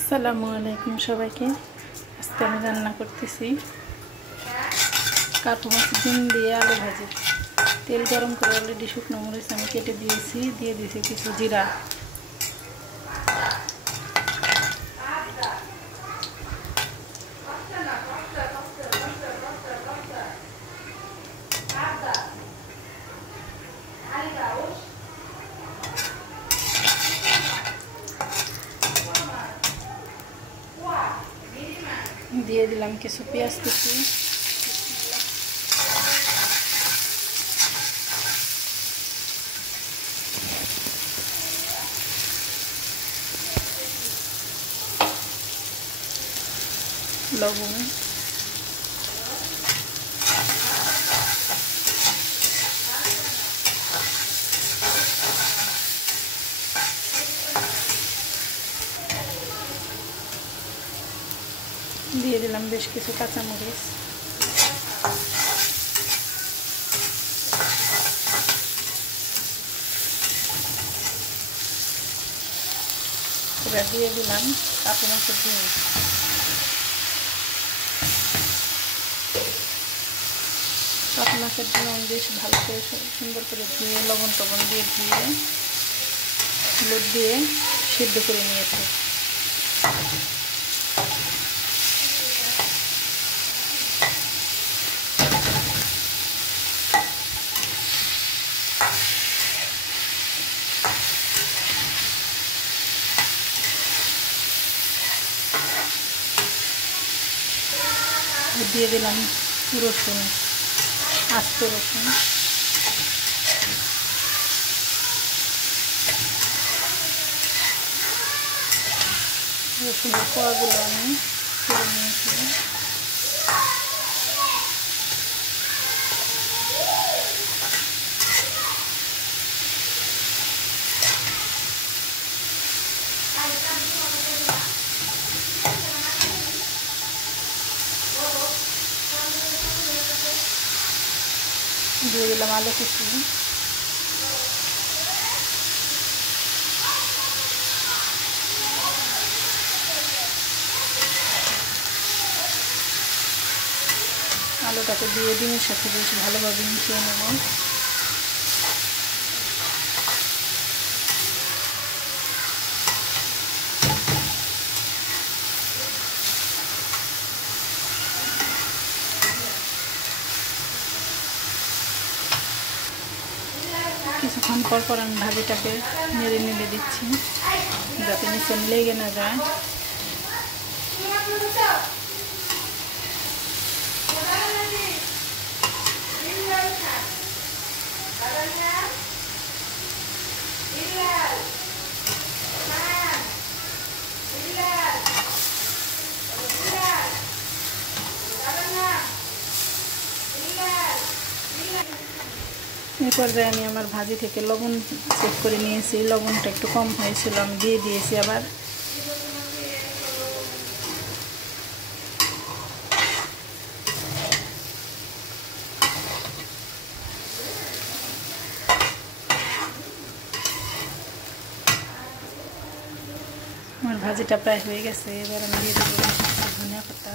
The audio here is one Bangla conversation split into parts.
আসসালামু আলাইকুম সবাইকে। আজকে আমি রান্না করতেছি কার্পু মাছের ডিম দিয়ে আলু ভাজি। তেল গরম করে অলরেডি শুকনো মরিচ আমি কেটে দিয়েছি, দিয়ে দিয়েছি কিছু জিরা। দিয়ে দিলাম কিছু পেঁয়াজ কুচি, লবণ, দিয়ে দিলাম বেশ কিছু কাঁচামরিচ, এবার দিয়ে দিলাম কার্পু মাছের ডিম। কার্পু মাছের ডিম বেশ ভালো করে সুন্দর করে ধুয়ে লবণ টবণ দিয়ে ধুয়ে হলুদ দিয়ে সিদ্ধ করে নিয়েছে। দিয়ে দিলাম রসুন, আস্ত রসুন, রসুনের কোয়াগুলো আমি তুলে নিয়েছি। দিয়ে দিলাম আলু কুচি, আলুটাকে দিয়ে ডিমের সাথে বেশ ভালোভাবে মিশিয়ে নেব। কিছুক্ষণ পর পর আমি ভাজিটাকে নেড়ে নেড়ে দিচ্ছি যাতে নিচে লেগে না যায়। এই পর্যায়ে আমি আমার ভাজি থেকে লবণ চেক করে নিয়েছি, লবণটা একটু কম হয়েছিল, আমি দিয়ে দিয়েছি আবার। আমার ভাজিটা প্রায় হয়ে গেছে, এবার আমি দিয়ে দেবো ধনিয়া পাতা।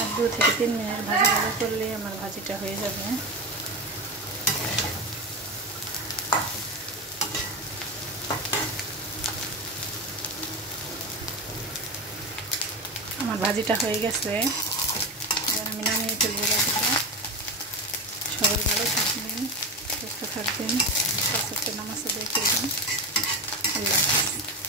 আর 2 থেকে 3 মিনিট ভাজা করলেই আমার ভাজিটা হয়ে যাবে। আমার ভাজিটা হয়ে গেছে, এবার আমি নামিয়ে ফেলবো ভাজিটা। সবাই ভালো থাকবেন, সুস্থ থাকবেন, নামাজ আদায় করবেন। আল্লাহ হাফেজ।